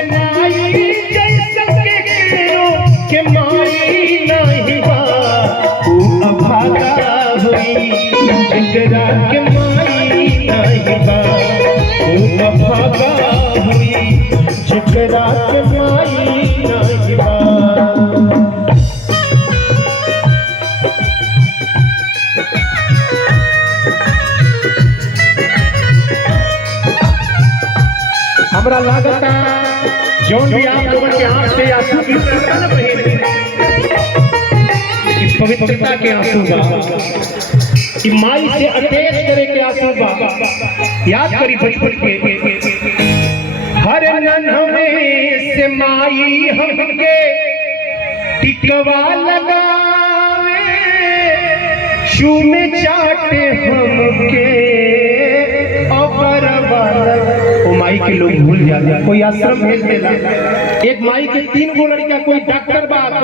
के माई नहीं बा अभागा हुई जकरा के माई नहीं बा अभागा हुई जकरा के माई नहीं बा। हमरा लागता जौन भी आप लोगों के आंख से आंसू गिरता ना बहन, कि पवित्रता के आंसू बा, कि माई से अटैच करे के आंसू बा। याद करी बचपन के हर नन हमें से माई हमके टिकवा लगावे, शू में चाटे हमके माई के लोग भूल जाते, कोई आश्रम भेज देला। एक माई के 3 गो लड़का, कोई डॉक्टर बा, कोई